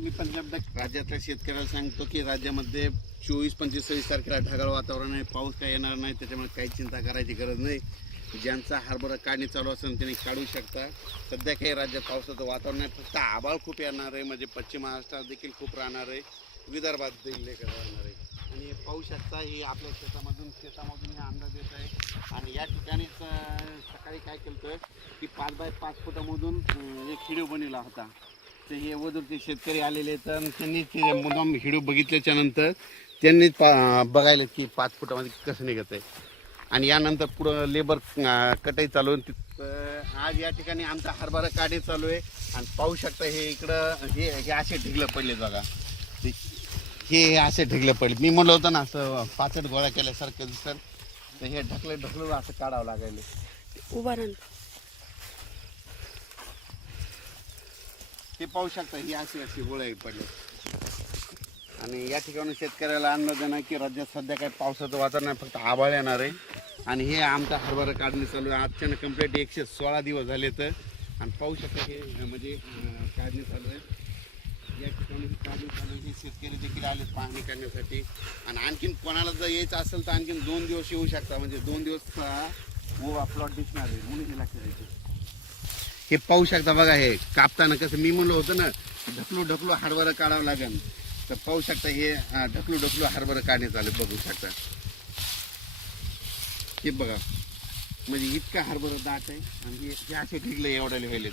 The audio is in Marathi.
मी पंजाब राज्यातल्या शेतकऱ्याला सांगतो की राज्यामध्ये चोवीस पंचवीस सव्वीस तारखेला ढगाळ वातावरण आहे. पाऊस काय येणार नाही. त्याच्यामुळे काही चिंता करायची गरज नाही. ज्यांचा हरभरा काढणी चालू असेल त्यांनी काढू शकता. सध्या काही राज्यात पावसाचं वातावरण आहे फक्त आभाळ खूप येणार आहे. म्हणजे पश्चिम महाराष्ट्रात देखील खूप राहणार आहे. विदर्भात देखील राहणार आहे. आणि पाहू शकता ही आपल्या शेतामधून शेतामधून हे अंदाज येत आहे. आणि या ठिकाणीच सकाळी काय केलं होतं की पाच बाय पाच फुटामधून एक व्हिडिओ बनवला होता. ते हे वधूरचे शेतकरी आलेले तर त्यांनी ते मुद्दाम व्हिडिओ बघितल्याच्या नंतर त्यांनी पा बघायला की पाच फुटामध्ये कसं निघत आहे. आणि यानंतर पुढं लेबर कटाई चालू आहे. तिथं आज या ठिकाणी आमचा हरभरा काढे चालू आहे. आणि पाहू शकता हे इकडं हे हे असे ढिगलं पडले बघा. हे हे असे ढिगलं पडले. मी म्हणलं होतं ना असं पाचट गोळा केल्यासारखं दिसत तर हे ढकलं ढकलून असं काढावं लागायला. उभा राहा ते पाहू शकता ही अशी अशी गोळे पडले आणि या ठिकाणी शेतकऱ्याला अन्न देणं की राज्यात सध्या काही पावसाचं वातावरण फक्त आभाळ येणार आहे. आणि हे आमचा हरभरा काढणी चालू आहे. आजच्यानं कंप्लीट एकशे सोळा दिवस झाले तर. आणि पाहू शकता हे म्हणजे काढणी चालू आहे. या ठिकाणी काढणी चालू आहे. हे शेतकरी देखील आले पाहणी करण्यासाठी. आणि आणखीन कोणाला जर यायचं असेल तर आणखीन दोन दिवस येऊ शकता. म्हणजे दोन दिवस ओवा प्लॉट दिसणार आहे. म्हणून हे लक्षात द्यायचं हे पाहू शकता बघा हे कापताना कसं मी म्हणलं होतं ना ढकलू ढकलू हरभरं काढावं लागेल. तर पाहू शकता हे हा, ढकलू ढकलू हरभरं काढण्यात आलं बघू शकता. हे बघा म्हणजे इतका हरभरा दाट आहे आणि हे हे असे ढिगले एवढ्याला व्हायलेत.